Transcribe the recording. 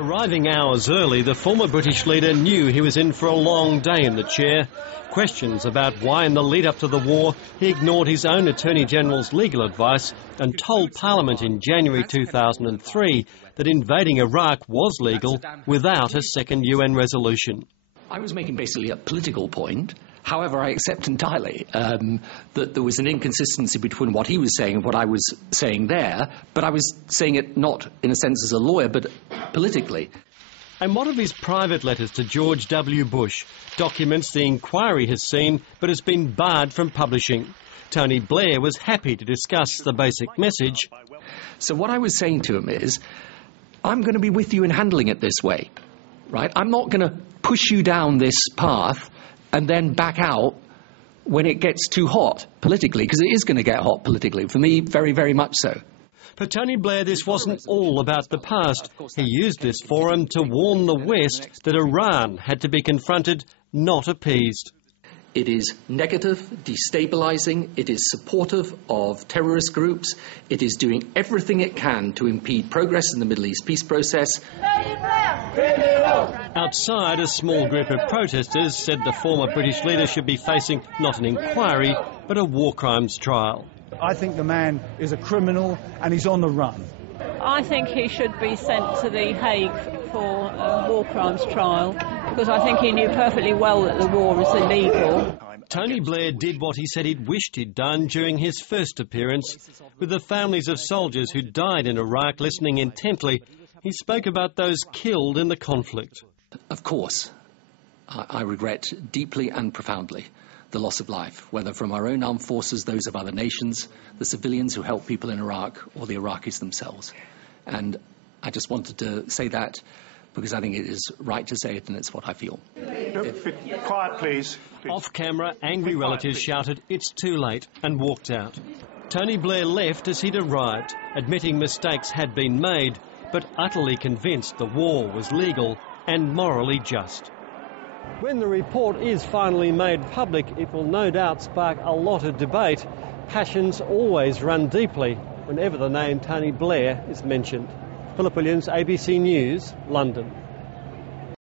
Arriving hours early, the former British leader knew he was in for a long day in the chair. Questions about why in the lead-up to the war he ignored his own Attorney-General's legal advice and told Parliament in January 2003 that invading Iraq was legal without a second UN resolution. I was making basically a political point. However, I accept entirely that there was an inconsistency between what he was saying and what I was saying there, but I was saying it not in a sense as a lawyer, but politically. And what of his private letters to George W. Bush? Documents the inquiry has seen, but has been barred from publishing. Tony Blair was happy to discuss the basic message. So what I was saying to him is, I'm going to be with you in handling it this way, right? I'm not going to push you down this path and then back out when it gets too hot politically, because it is going to get hot politically. For me, very, very much so. For Tony Blair, this wasn't all about the past. He used this forum to warn the West that Iran had to be confronted, not appeased. It is negative, destabilising, it is supportive of terrorist groups, it is doing everything it can to impede progress in the Middle East peace process. Outside, a small group of protesters said the former British leader should be facing not an inquiry, but a war crimes trial. I think the man is a criminal and he's on the run. I think he should be sent to The Hague for a war crimes trial, because I think he knew perfectly well that the war is illegal. Tony Blair did what he said he'd wished he'd done during his first appearance. With the families of soldiers who died in Iraq listening intently, he spoke about those killed in the conflict. Of course, I regret deeply and profoundly the loss of life, whether from our own armed forces, those of other nations, the civilians who help people in Iraq, or the Iraqis themselves. And I just wanted to say that because I think it is right to say it, and it's what I feel. Quiet, please. Off camera, angry relatives shouted, "It's too late," and walked out. Tony Blair left as he'd arrived, admitting mistakes had been made, but utterly convinced the war was legal and morally just. When the report is finally made public, it will no doubt spark a lot of debate. Passions always run deeply whenever the name Tony Blair is mentioned. Philip Williams, ABC News, London.